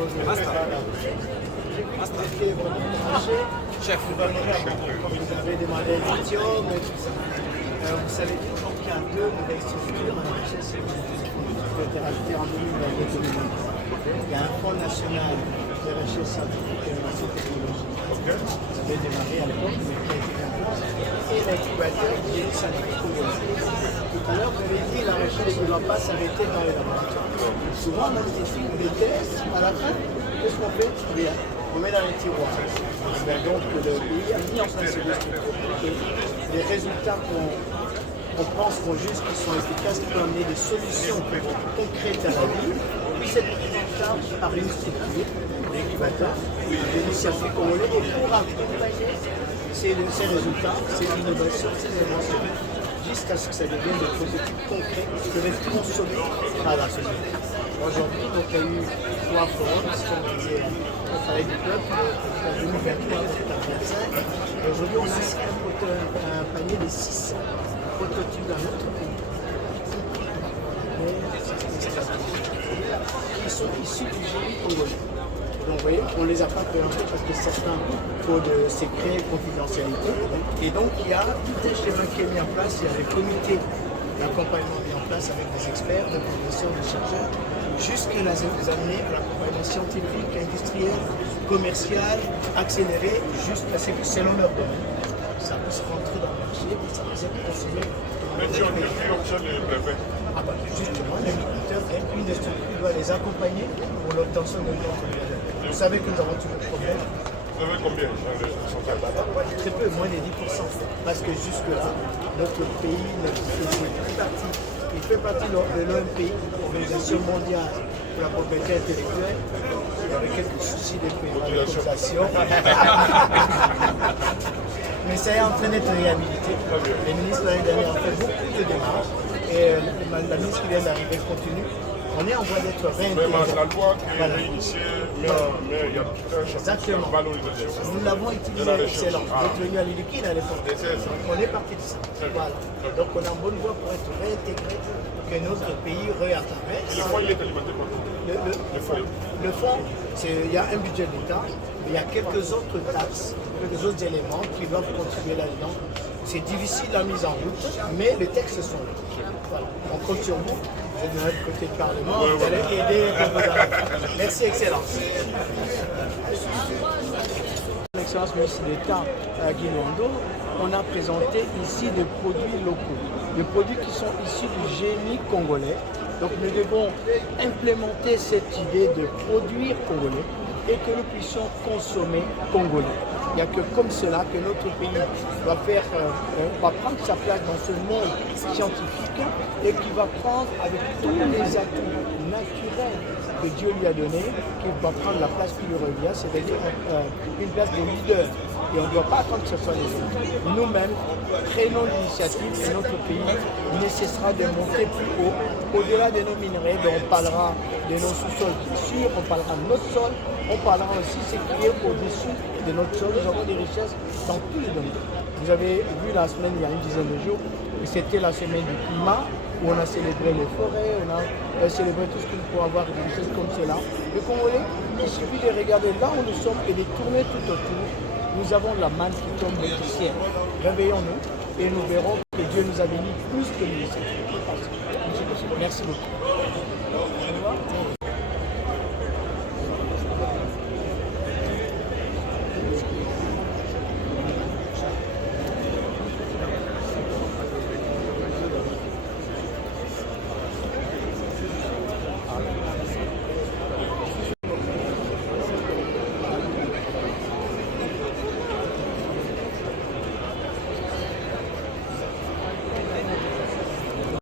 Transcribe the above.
Basta. Basta. Chef. Comme vous avez demandé lithium et tout ça. Vous savez toujours qu'il y a deux nouvelles structures en richesse qui ont été rajoutées en 2022. Il y a un fonds national de recherche scientifique et innovation technologique qui avait démarré à l'époque, mais qui a été mis en place, et l'incubateur qui est scientifique congolais. Tout à l'heure, vous avez dit que la recherche ne doit pas s'arrêter dans les laboratoires. Souvent, on a des tests, à la fin, qu'est-ce qu'on fait? Rien. On met dans les tiroirs. Donc, le pays a mis en place ces deux structures. Les résultats qu'on pense, qu'on juge qui sont efficaces, qui peuvent amener des solutions concrètes à la vie. Puis cette prise en charge par une structure, l'incubateur, des scientifiques congolais, et pour accompagner ces résultats, ces innovations, ces inventions, jusqu'à ce que ça devienne des prototypes concrets qui peuvent être consommés par la société. Aujourd'hui, donc, il y a eu 3 forums, ce qu'on disait au travail du peuple, en 2023 2025. Aujourd'hui, on a un panier de 600 prototypes dans notre pays. Qui sont issus du génie congolais. Donc vous voyez, on ne les a pas présentés parce que certains faut de secret, confidentialité. Et donc il y a tout un schéma qui est mis en place, il y a des comités d'accompagnement mis en place avec des experts, des professeurs, des chercheurs, jusqu'à les amener à l'accompagnement scientifique, industriel, commercial, accéléré, jusqu'à ce que selon leur domaine, ça puisse rentrer dans le marché et ça puisse être consommé. Mais tu as dit l'option des brevets. Ah bah justement, l'agriculteur est une des structures qui doit les accompagner pour l'obtention de notre projet. Vous savez que nous avons toujours le problème. Vous avez combien dans le pourcentage? Très peu, moins de 10%. Parce que jusque-là, notre pays il fait partie de l'OMPI, l'Organisation mondiale pour la propriété intellectuelle. Il y avait quelques soucis de privatisation. Mais ça est en train d'être réhabilité. Les ministres l'année dernière ont fait beaucoup de démarches. Et la ministre qui vient d'arriver continue. On est en voie d'être réintégré. Mais la loi qui est initiée, mais il y a tout un chapitre de valorisation. Nous l'avons utilisé excellent. Notre union à liquide à l'époque. On est parti de ça. Voilà. Donc on est en bonne voie pour être réintégré, que notre pays réapparaisse. Et le fonds, il est alimenté par le fonds, il y a un budget d'État, il y a quelques autres taxes, quelques autres éléments qui doivent contribuer là-dedans. C'est difficile la mise en route, mais les textes sont là. Voilà. On compte sur vous. Vous êtes de notre côté du Parlement, vous allez aider dans vos affaires. Merci, Excellence. Excellence, ministre d'État Guy Luando, on a présenté ici des produits locaux, des produits qui sont issus du génie congolais. Donc nous devons implémenter cette idée de produire congolais et que nous puissions consommer congolais. Il n'y a que comme cela que notre pays va prendre sa place dans ce monde scientifique et qui va prendre avec tous les atouts naturels que Dieu lui a donnés, qui va prendre la place qui lui revient, c'est-à-dire une place de leader. Et on ne doit pas attendre que ce soit les autres. Nous-mêmes, prenons l'initiative et notre pays ne cessera de monter plus haut. Au-delà de nos minerais, on parlera de nos sous-sols bien sûr, on parlera de notre sol, on parlera aussi de ce qui est au-dessus de notre sol. Nous avons des richesses dans tous les domaines. Vous avez vu la semaine, il y a une dizaine de jours, c'était la semaine du climat, où on a célébré les forêts, on a célébré tout ce qu'il faut avoir des richesses comme cela. Le Congolais, il suffit de regarder là où nous sommes et de tourner tout autour. Nous avons la manne qui tombe du ciel. Réveillons-nous et nous verrons que Dieu nous a bénis plus que nous. Merci beaucoup.